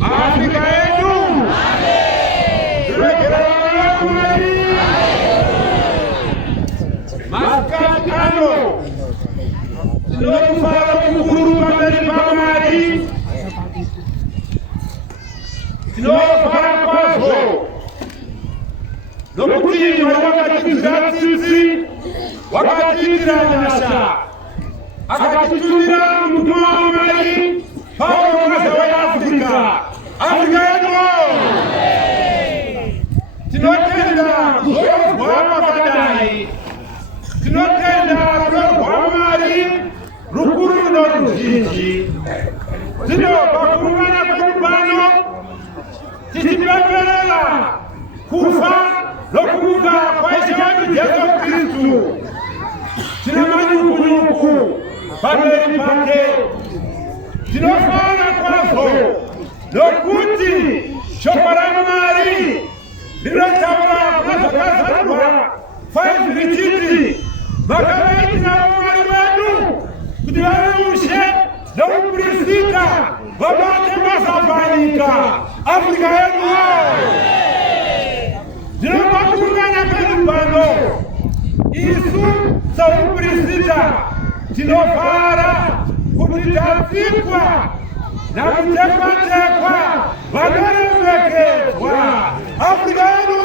Afrika yetu maskatano tunafara kukuru mbele pamari tunafara kwazo lokuti wakati zatizi wakati kiranyasha akatutumira mtumamari Paulo mwaza Afrika Afrika yetu tinotenda kuzoa kadai tinotenda kuzoa mari rukuru no ruzhinji tino pakungana kwepano tichipemberera kufa nokuvuka kwaisha Yesu Kristu tina manyukunyuku pamberi pake tinofana kwazo nokuti shoko la Mari linotaura nezvakazarwa 5 richiti vakaveiti navamwari vedu kuti vaveushe noupurisika vabate mazapanyika Afrika yedu ndinopakuungana pedu pano isu saupurisika tinofara kuti tatsikwa nakutekwa-tekwa vanoremekedzwa Afrika yedu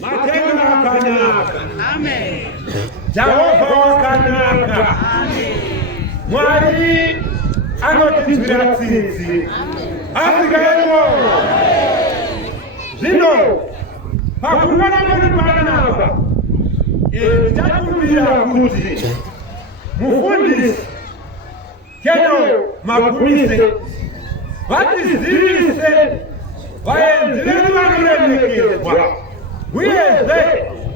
matenga akanaka Jehovha wakanaka Mwari anotizvira tsitsi Afrika yedu zvino pakungana kwedu panapa ndichakumbira kuti mufundisi Keno Magumise vatizivise vaenzi vedu vanoremekedzwa uyezve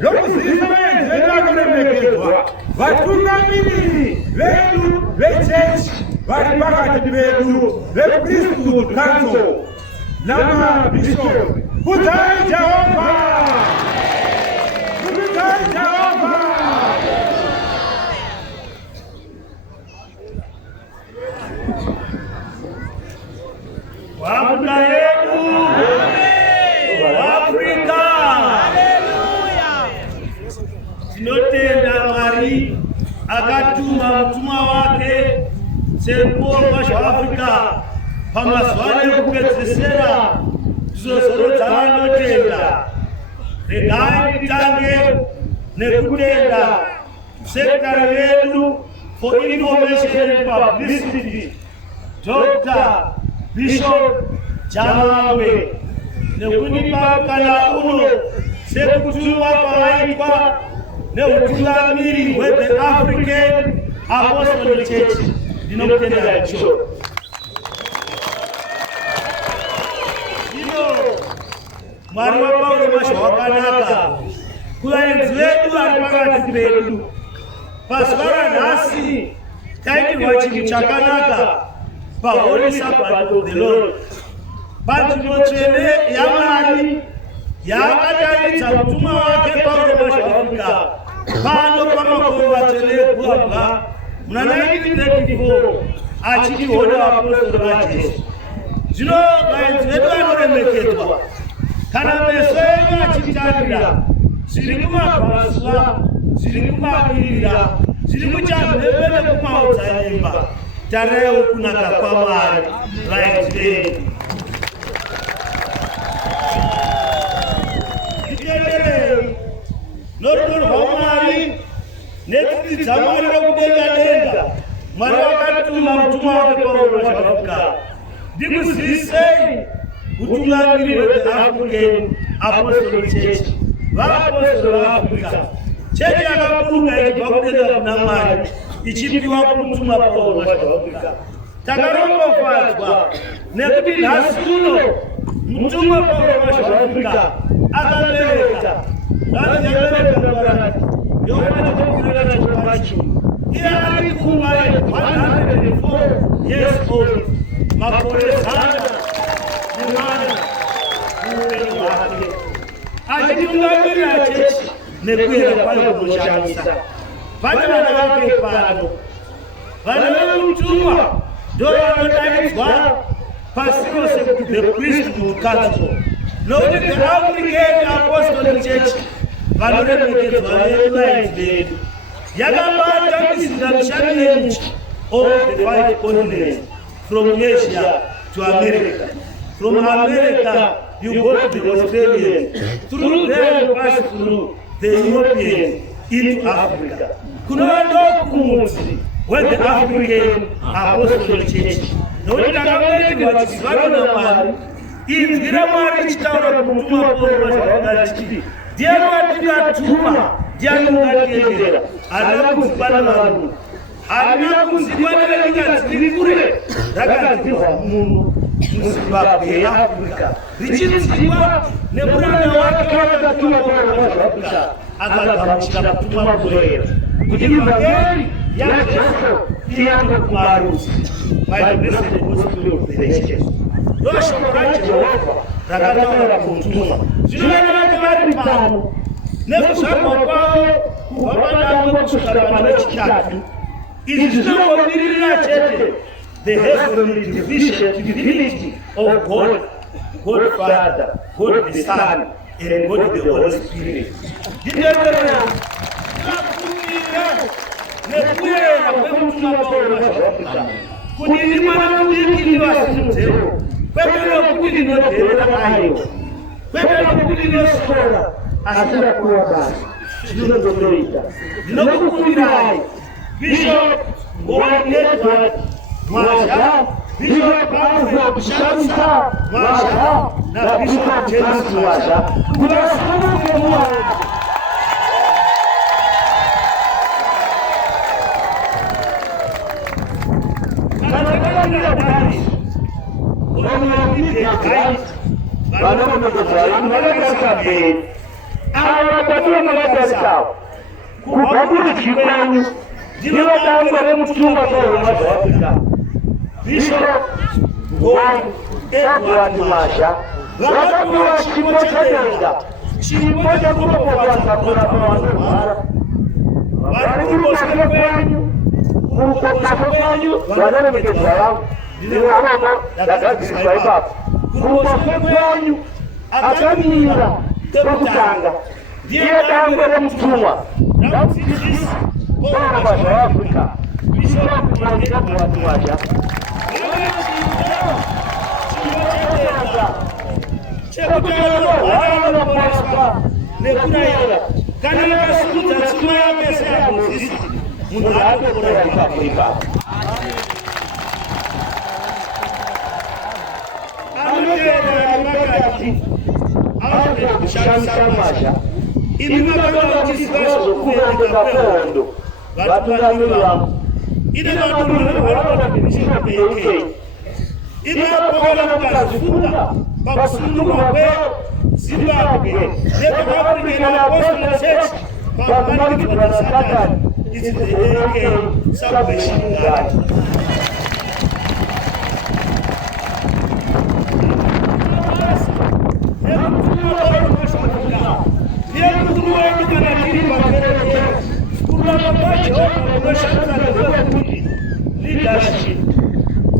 nokuzivisa vaenzi vedu vanoremekedzwa vatungamiriri vedu vechechi vari pakati pedu vePriesthood Council namabhishopu kudzai Jehovha Afrika yetu Afrika tinotenda Mwari akatuma mtumwa wake Paul Afrika pamazuva ekupedzisira tizozorodza vanotenda. Regai titange nekutenda sekretari wedu for information and publicity Dr. Bishop Jamawe nekunipa kana uno sekutumwa kwaitwa neutungamiri hwe African Apostolic Church ndinokutenda icho. Mwari wa Paulo wakanaka kuvaenzi vedu vari pakati pedu. Pazuva ranhasi taitirwa chinhu chakanaka paHoly Sabbath of the Lord. Panzvimbo tsvene yaMwari yaakataridza mutumwa wake Paulo Afrika pano pamakore matsvene eGuabva muna 1934 achiti hoda vapostori vaJesu. Zvino vaenzi vedu vanoremekedzwa, kana meso enyu achitarira zviri kumabvasuva, zviri kumavirira, zviri kuchamhepe nekumaodzanyemba, taraiwo kunaka kwaMwari vaenzi vedu. Titenderei norudo rwaMwari netsitsi dzaMwari rokudenga-denga. Mwari wakatuma mutumwa wake Paulo Afrika ndikuzivisei utungamiri hweAfrican Apostolic Church, vaapostoli vaAfrica, chechi yakaburuka ichibva kudenga kuna Mwari ichipiwa kumutumwa Paulo Afrika. Takarongofadzwa nekuti nhasi uno mutumwa Paulo Afrika akabereka zvaziyabereka Mwari yokutirana chipachi. Iye ari kuva 104 years old, makore 100 muupenyu hwake valitungamirira chechi nekuyera kwayo kunoshamisa. Pane vana vake pano, vana vemutumwa ndovanodaidzwa pasi rose kuti the priesthood council, nokuti the African Apostolic Church vanoremekedzwa nealliance vedu yakabata mizingamishani yenyika of the 5 continents, from Asia to America. From America, you go to the Australians. Through there, you pass through the Europeans into Africa. Kunando kumuti, where the African Apostolic Church. No, it can't be what is going on. In Giramari, Chitara, Putuma, Purma, dear Matika Tuma, dear Mugatia, Alamu, Alamu Zibana, Zibure, Ragazzi, Zimbabwe, Africa. Richard Zimbabwe, Nebrana, Waka, Tuma, Agatamishka, Tuma, Kudimagari, Yato, Tiago Marus, by the blessed Gospel of the Nations. Those who write Jehovah, Ragatana, Kutuma, Zilana, Pano, never saw power, who are to Karamanachi. It is not really the heavenly divinity of God, God Father, God the Son, and God the Holy Spirit. Bishop, Masha, Bishop Paul Shamsa, Masha, na Bishop James Masha. Bishop Edward Masha, wakakuwa chimbo chatenga, chimbo cha kupokuwa kuna mara. Walikuwa kwenyu, wanamekeza ndakazisaiba. Kwenyu akamira kutanga. Ndiye tangu mtumwa. Ndakuzisi bora wa Afrika. Bishop Edward Masha. Inapokuwa mkazifunga pakusunduka kwe Zimbabwe nepa African Apostolic Church pakumaniki kwa Satan is the AK Salvation God. Leadership,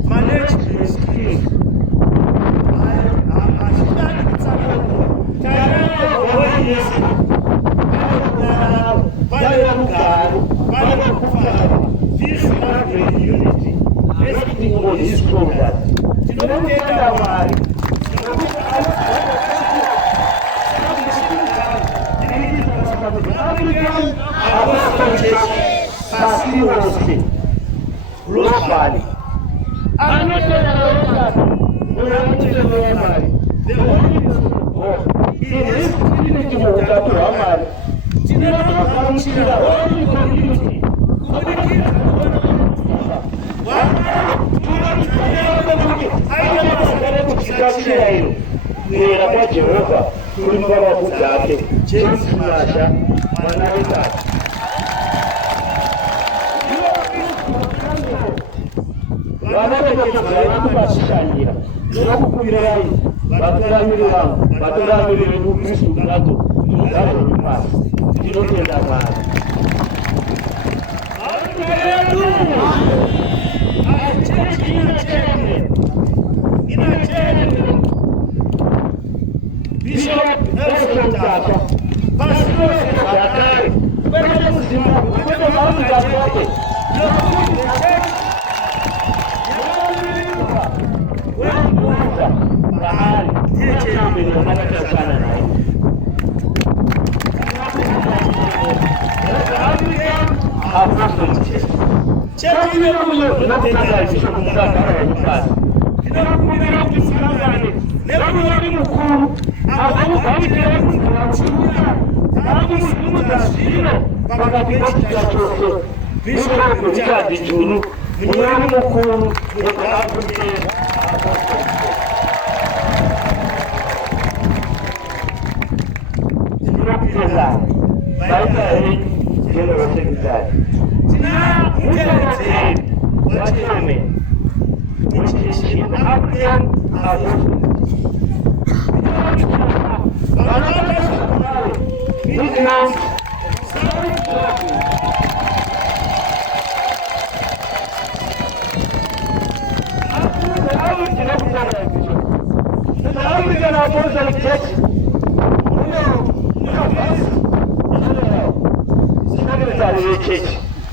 management skills. This is unity. Everything on this program. You don't take our money. Globally. I'm not going to the only reason it is community to Amari. baturamiri wangu baturamiri Kristo ngazo ngazo mpasa tinotenda Bwana Bishop Nelson Tata Pastor Sakari Bwana mzima kwa maana yake bahari sana na cheti ile kule tunataka kumtaka kwa kinakumira kusangane leo ni mkuu au katika kuchukua kama msimu za shino mpaka pechi cha chocho bisho kujadi juru ni mkuu baita hii general secretary tina mtelete wacheme nchi African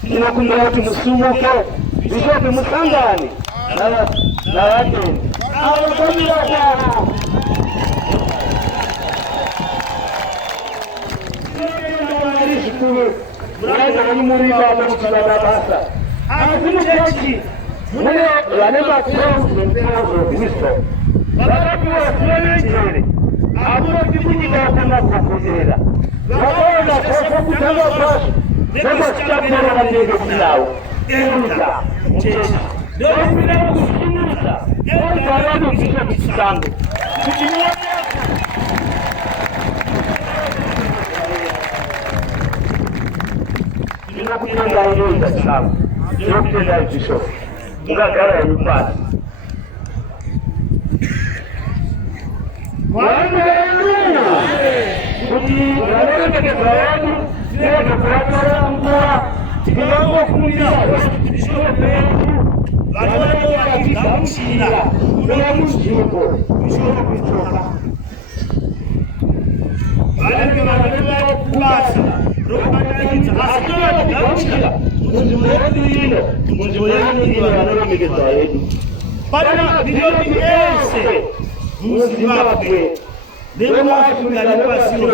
inakumbuka watu musumuke bishope musangani na watu awakomira sana muraza ni muri baba kutana basa asimu chechi mune yanema kwa Kristo baba kwa kweli hapo kipindi kama kukueleza baba kwa kutana basa Ndio sitabira na ndege zao. Enda. Ndio bila kushindana. Ndio bado kisha kisango. Kujimua. Ninakujenga ndio sana. Ndio kile kisho. Ngakara yupata. Haleluya. Kuti ndio ndio kwa Ndio kwa mkoa kidogo kulia bishope watu wakikamshina kuna mshiko bishope kutoka wale kama wale kubasa rokataji asitoa kamshina mzoezi ndio wanaromegeza yetu bana video ese Zimbabwe Nemo Afrika sio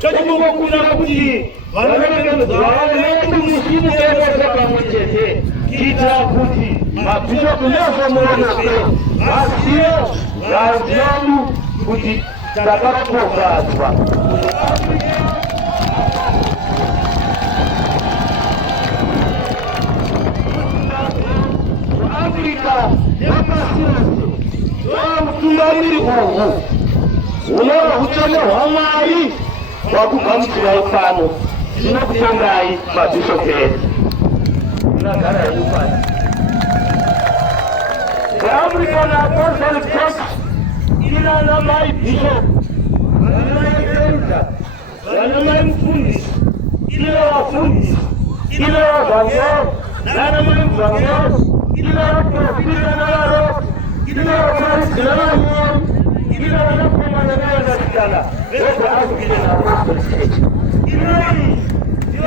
chochote Mungu kuna kuti wanaweza wale msimu kwa mchezo kita kuti mapigo tunazomona asio lazima kuti takapokazwa Afrika yapasio tumaini huu Unaona hutana hamai kwa kukamtia ufano zinakutangai mabishope unakana yupana the African Apostle Church ina na mai bishop wana mai mfundisi ila wafundisi ila wazao na mai mzao ila waprofita na roho ila wafarisi na roho ila wanapoma na sana wewe African Apostle Church Ilai, the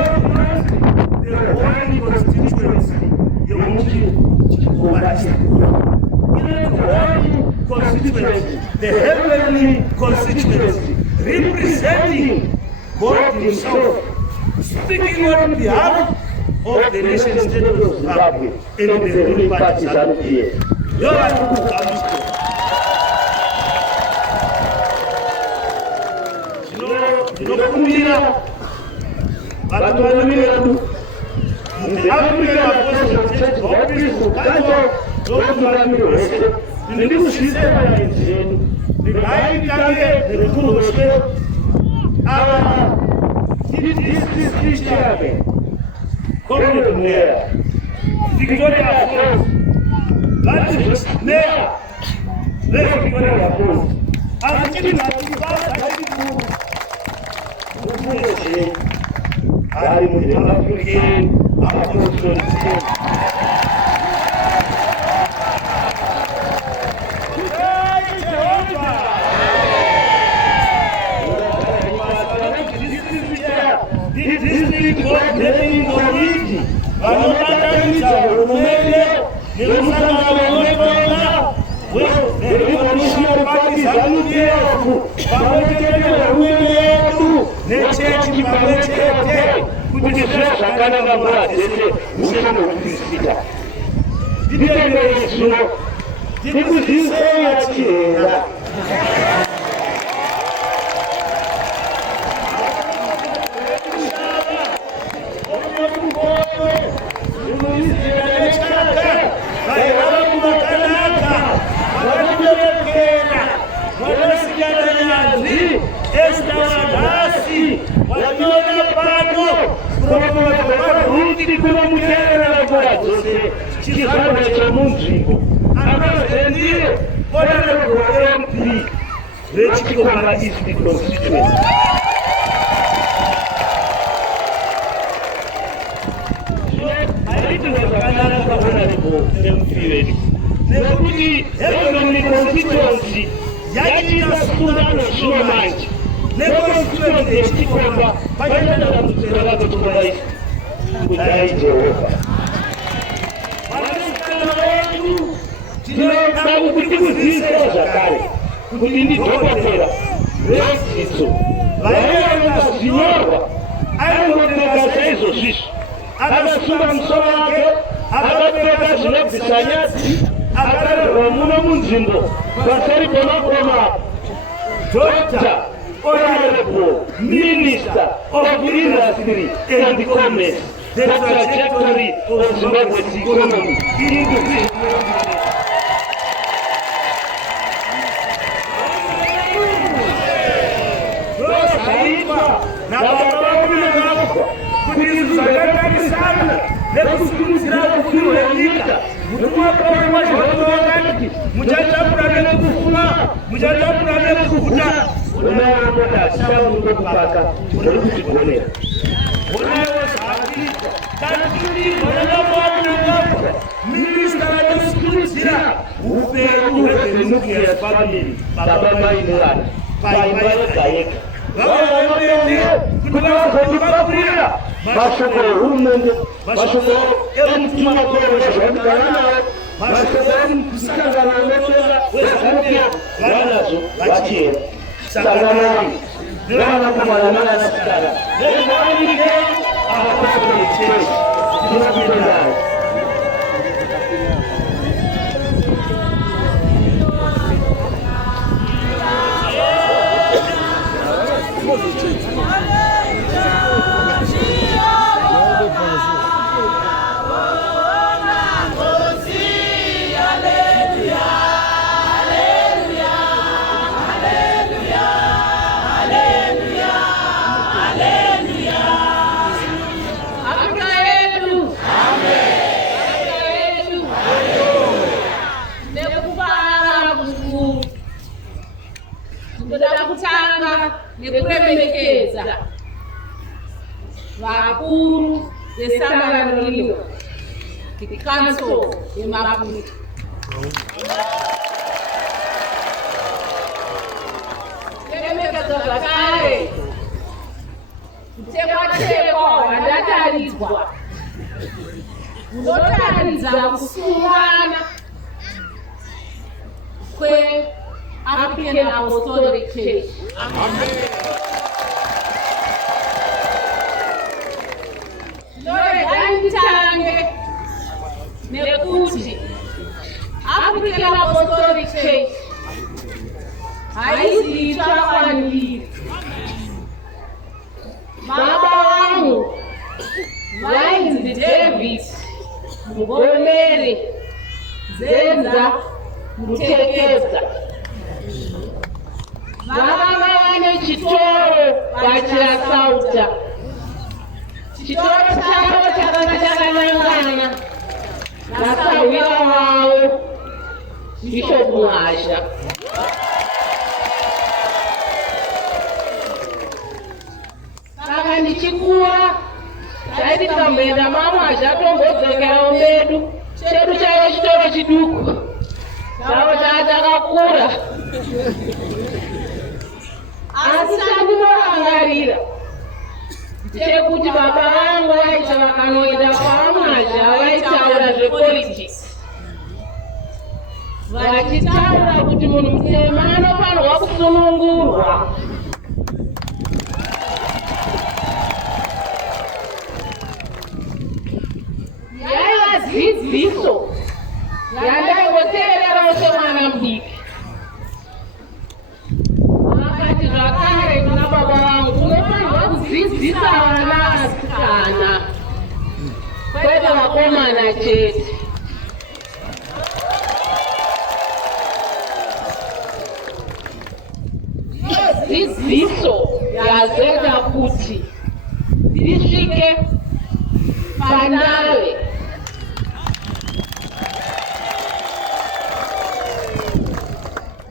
one constituency, the one constituency, the heavenly constituency, representing God Himself, speaking on behalf of the nation state of Zimbabwe and the ruling parties are here. You are to But the African Apostle Church of Kristo kanto rokuramiro ndiko sistema yetu ndikaitake rekurushwe aba this Christian community there Victoria Falls that is there Victoria Falls Akili nakipata kitu. Mwenye ali mjama kuki apostol. Doctor, Honorable Minister of Industry and Commerce, the trajectory of Zimbabwe's economy into nekuremekeza vakuru vesangano rino council yeMaputo. Kuremekeza zvakare kutekwa-tekwa hwadataridzwa hunotaridza kusungana kweAfrican Apostolic Church. Nditange nekuti African Apostolic Church haizitsva kwandiri. Baba vangu vainzi David Mugomere Zenza Mutekeza. Vava vane chitoro vachirasauta. Chitoro chavo chakanga chakanangana nasahwira wavo Bishop Mwasha. ndichikura taiti tikamboenda mamazha tombodzokera medu chedu chaivo chitoro chiduku chavo chatakakura asi chandinorangarira chekuti baba vangu vaita vakanoenda kwamazha vaitaura zvepolitics vachitaura kuti munhu mutema anofanirwa kusunungurwa yaiva dzidziso yandaingoteererawo semwana mudiki vakati zvakare kuna baba vangu unofanirwa kudzidzisa vana vasikana kwete vakomana chete dzidziso yazoita kuti ndisvike pandave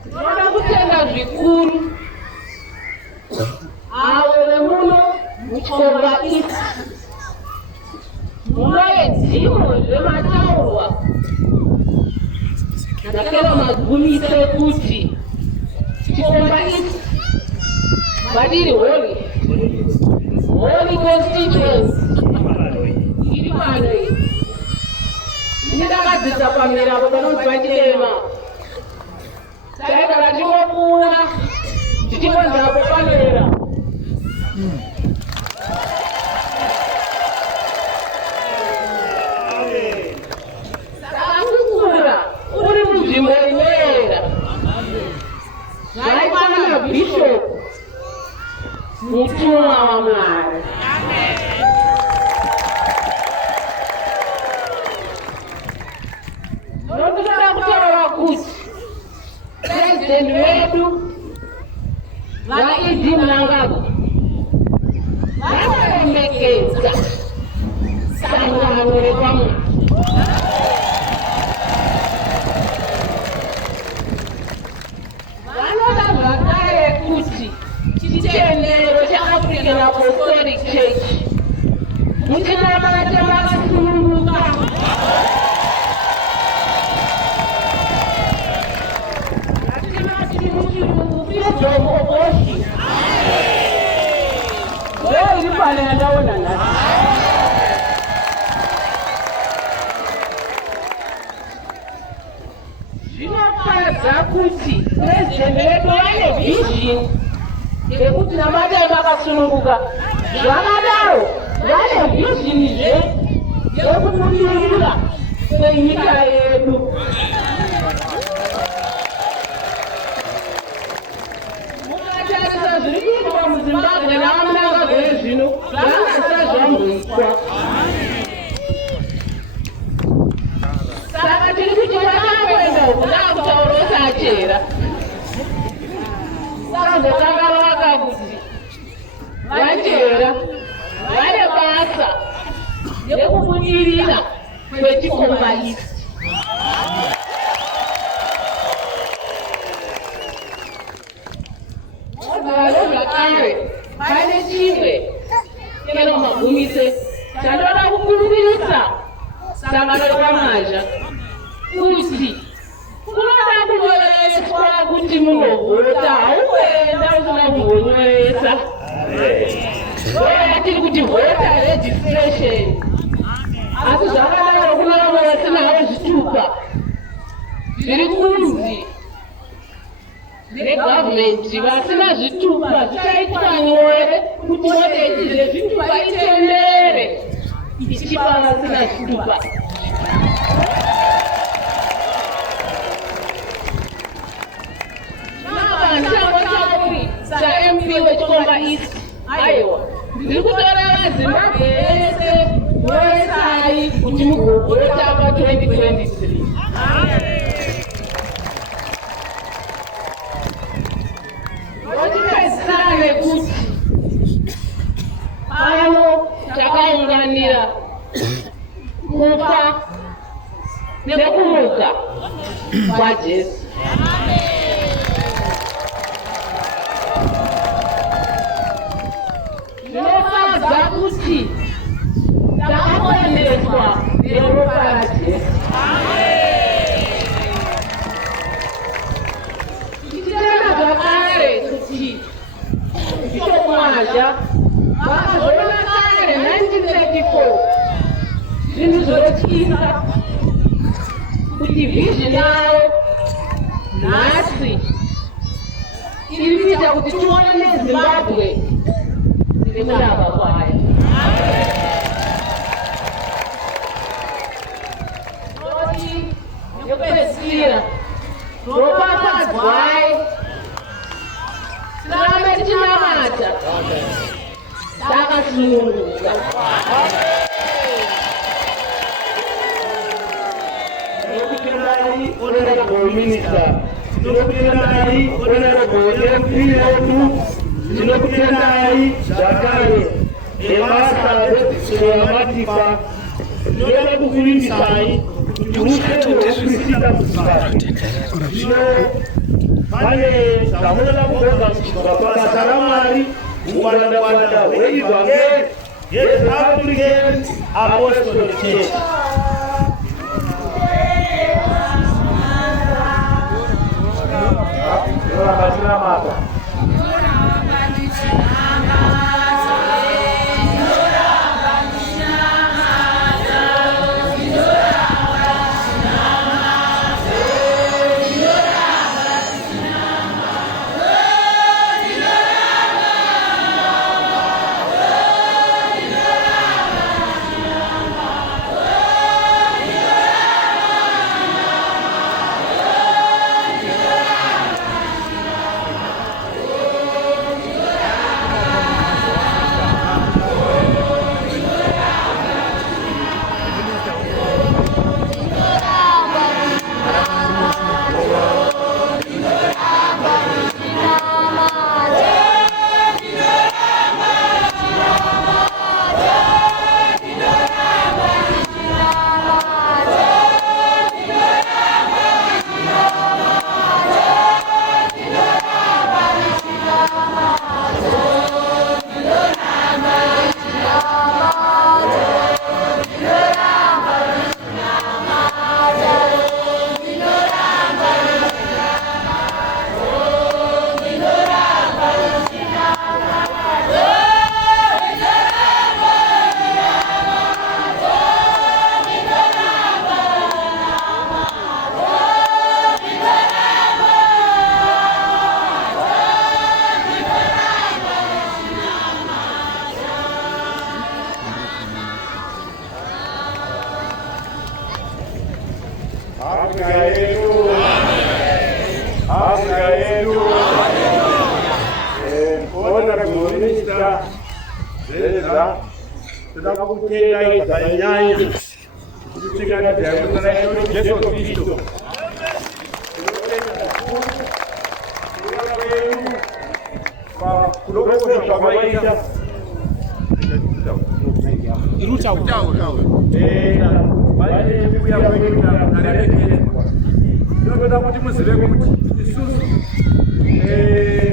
ndinoda kutenga zvikuru avo vemuno muchikomba isi munoedzimwe zvemataurwa ndakeva magumise kuti chikomba isi vadiri holy constituency iri pano iyi ndakadzidza pamirapo panonzi vachirema taigara tichingopfuura tichibonzapo pamera sakakukura uri munzvimbo inoera zvaifana bhishopu mutumwa waMwari ndotoda kutaura kuti purezidendi wedu vaIdhi Mnangagwa vakaremekeza sangano repaMwari vanoda zvakare kuti chitendero cheAfrican Apostolic Church muchinamata makasununguka freedom of worship iri pano yandaona nhasi zvinofadza kuti purezidendi wedu vane vision yekuti namatai makasununguka zvakadaro vane visionizve yekubudirira kwenyika yedu mukatarisa zviri kuitwa muZimbabwe navaMnangagwa vezvino zvakasara zvamboitwa saka tiri kuti vanakuenda uku ndakutaura usachera sakazotanga vaka kuti vachera vane basa rekubudirira kwechikomba isi vano zvakare pane chimwe chero magumise chandoda kukumbirisa sangano repaMazha kuti kunoda kunyoreswa kuti munovhota haukuenda usina kumbonyoresa tiri kuti vota registration asi zvakadaro kune vamwe vasinawo zvitupa zviri kunzi negavhumenti vasina zvitupa zvichaitwa nyore kuti vodedzire zvitupa itendere ichipa vasina zvitupa ndichangotauri saMP wechikomba isi aiwa ndiri kutora vaZimbabwe vese nyoresai kuti mugovhota pa2023 votipedzisira nekuti pano takaunganira kufa nekumuka kwaJesu zvinofadza kuti takaonekwa neropa raJesu. Tichitenda zvakare kuti tichomwaja vakazoona kare 1934 zvinhu zvotyisa kuti vision yavo nhasi iri kuita kuti tione neZimbabwe nekunaka kwayo. Noti yopedzisira ropapadzwai tirame tichinamata takasununguka. Honorable Minister, tinokutendai Honorable MP wetu, tinokutendai zvakare nebasa redzidzo yamatipa. Tinoda kukuimbisai kuti upenyu hwekristiita muZimbabwe. Zvino pane zvamunoda kugamuchirwa pabasa raMwari, ungwanda hweivhangeri yeAfrican Apostolic Church.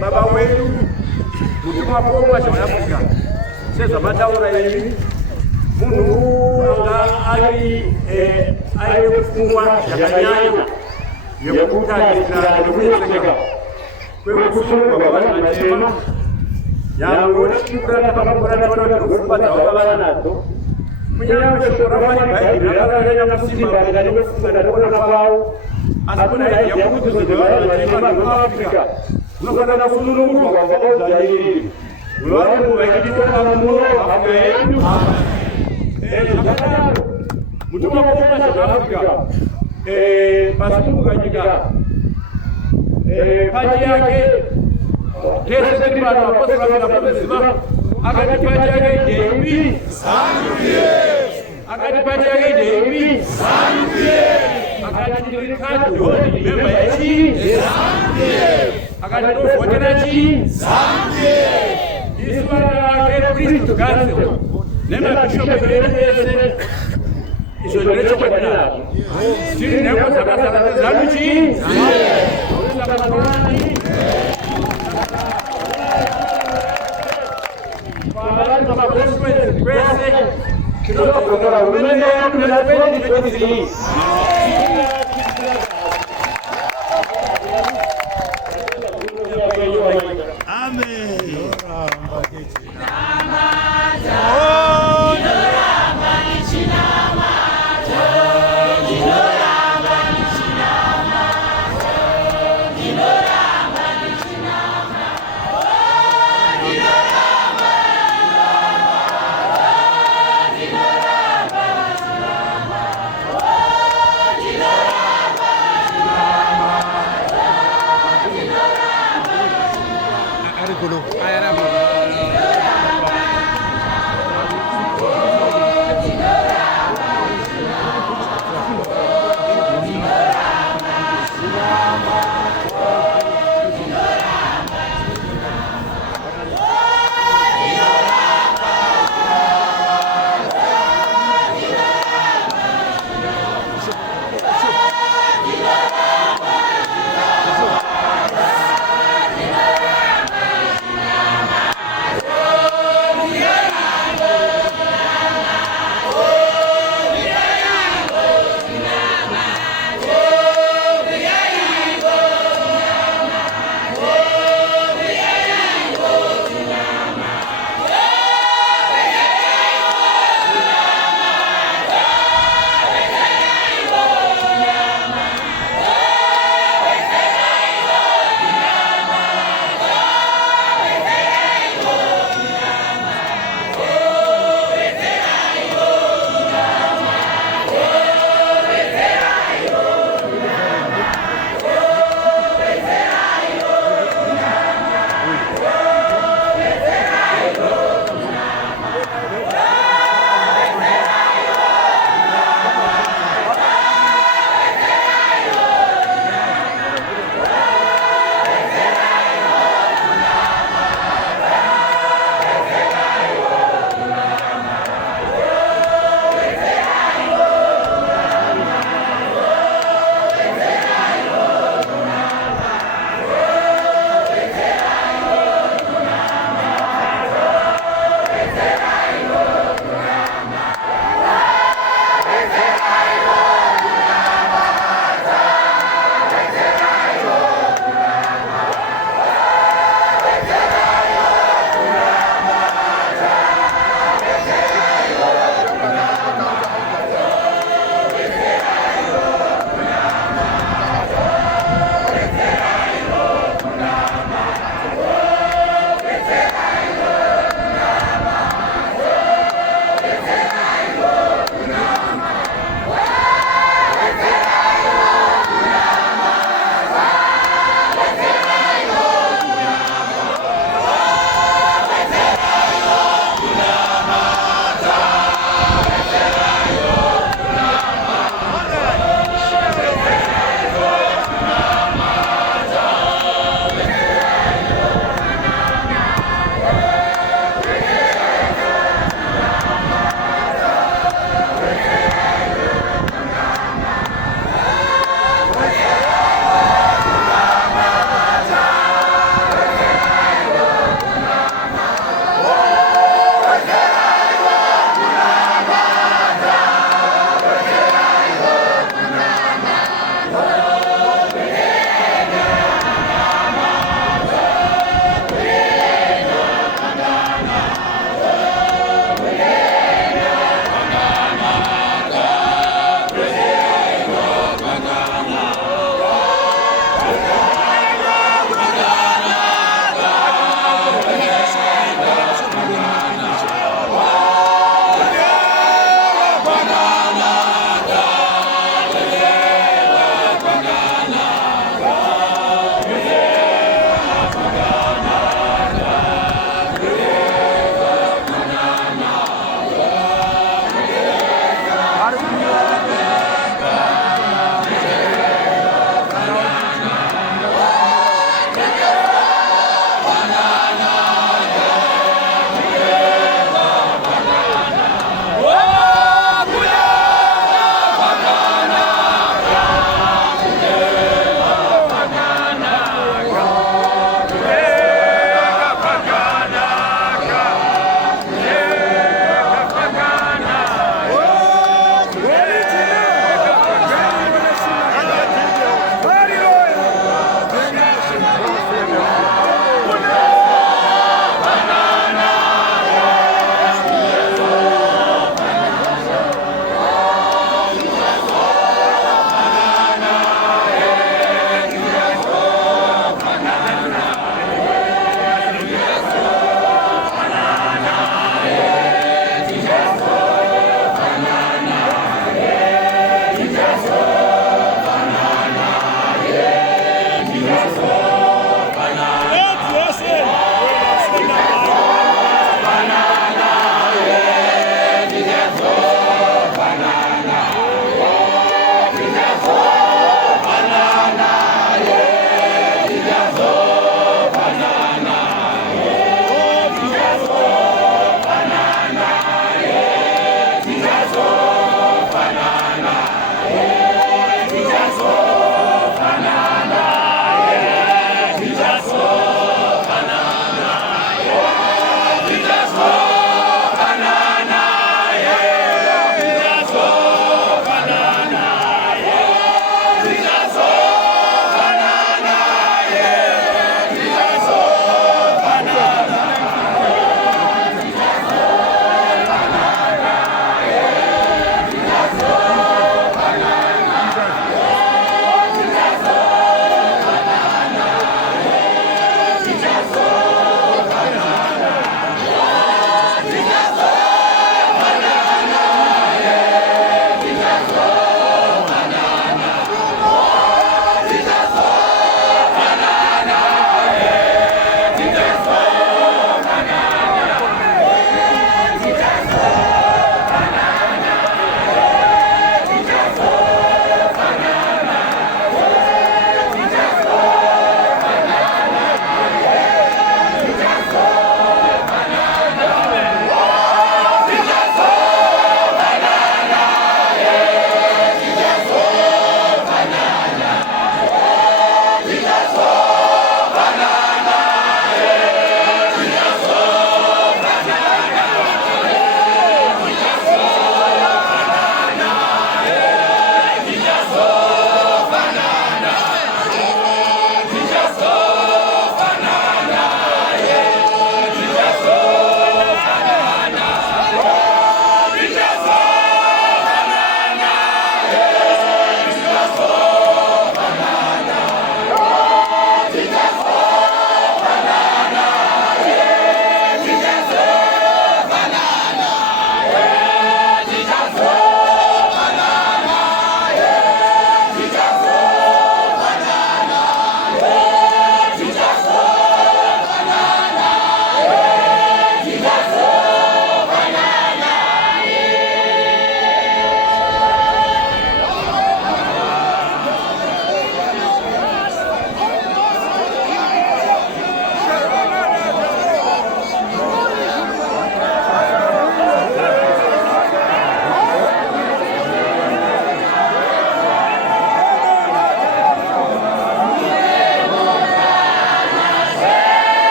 Baba wetu mutumwa pomwa Afrika sasa mataura yini munhu anga ari kufungwa yakanyanya yekutarisira nekunyetseka kwekusunga kwavanhu vatema yangona kurata pakurata vanofumba dzavakavana nadzo kunyange shoko ramani bhaibheri rakanyanya kusimba rikanokufunga ndakona kwavo asi kuna yakudzidzo dzevanhu vatema muAfrica unofanira kusunungurwa kwakaudzairiri vanhu vachidikana muno hama yedu zvakadaro mutumwa wokona zveAfrica pasungukanyika pati yake tese tiri vanhu vaposira vaziva akati pati yake ndeipi akati pati yake ndeipi akati ndiri kadhoni memba yechii akati ndovhotera chii isu vana Kristu Council nemabhishopu edu ese izvo ndine chokwadi nazvo tiri nhengo dzakazara dzezanu chii abantu ba constituency press kidogo umende yangu na 2023 amen.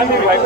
Kami, vai,